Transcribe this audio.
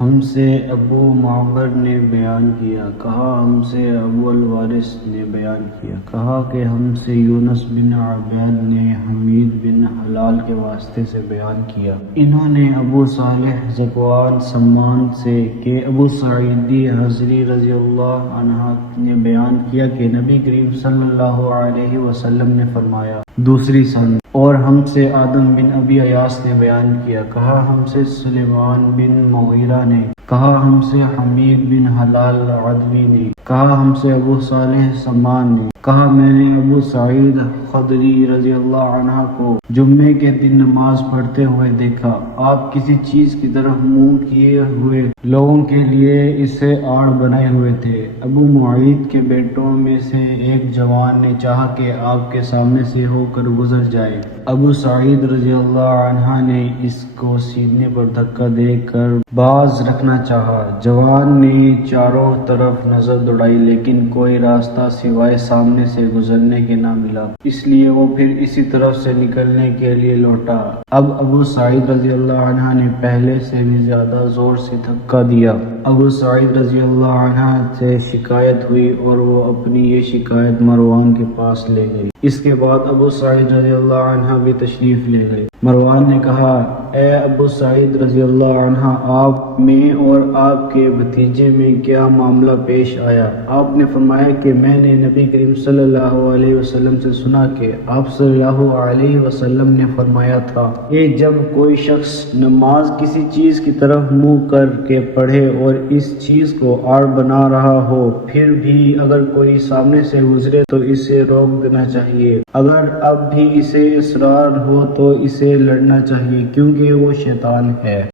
ہم سے ابو معمر نے بیان کیا، کہا ہم سے ابو الوارث نے بیان کیا، کہا کہ ہم سے یونس بن عبید نے حمید بن حلال کے واسطے سے بیان کیا۔ انہوں نے ابو صالح ذکوان سمان سے کہ ابو سعید حضری رضی اللہ عنہ نے بیان کیا کہ نبی کریم صلی اللہ علیہ وسلم نے فرمایا۔ دوسری سند اور ہم سے آدم بن ابی ایاس نے بیان کیا، کہا ہم سے سلیمان بن مغیرہ نے، کہا ہم سے حمید بن حلال عدوی نے، کہا ہم سے ابو صالح سمان نے، کہا میں نے ابو سعید خدری رضی اللہ عنہ کو جمعے کے دن نماز پڑھتے ہوئے دیکھا۔ آپ کسی چیز کی طرف منہ کیے ہوئے لوگوں کے لیے اسے آڑ بنائے ہوئے تھے۔ ابو معیط کے بیٹوں میں سے ایک جوان نے چاہا کہ آپ کے سامنے سے ہو کر گزر جائے۔ ابو سعید رضی اللہ عنہ نے اس کو سینے پر دھکا دے کر باز رکھنا چاہا۔ جوان نے چاروں طرف نظر دوڑائی لیکن کوئی راستہ سوائے سامنے سے گزرنے کے نہ ملا، اس لیے وہ پھر اسی طرف سے نکلنے کے لیے لوٹا۔ اب ابو سعید رضی اللہ عنہ نے پہلے سے بھی زیادہ زور سے دھکا دیا۔ ابو سعید رضی اللہ عنہ سے شکایت ہوئی اور وہ اپنی یہ شکایت مروان کے پاس لے گئے۔ اس کے بعد ابو سعید رضی اللہ عنہ بھی تشریف لے گئے۔ مروان نے کہا، اے ابو سعید رضی اللہ عنہ، آپ میں اور آپ کے بھتیجے میں کیا معاملہ پیش آیا؟ آپ نے فرمایا کہ میں نے نبی کریم صلی اللہ علیہ وسلم سے سنا کہ آپ صلی اللہ علیہ وسلم نے فرمایا تھا کہ جب کوئی شخص نماز کسی چیز کی طرف منہ کر کے پڑھے اور اس چیز کو آڑ بنا رہا ہو، پھر بھی اگر کوئی سامنے سے گزرے تو اسے روک دینا چاہیے، اگر اب بھی اسے اصرار ہو تو اسے لڑنا چاہیے، کیونکہ وہ شیطان ہے۔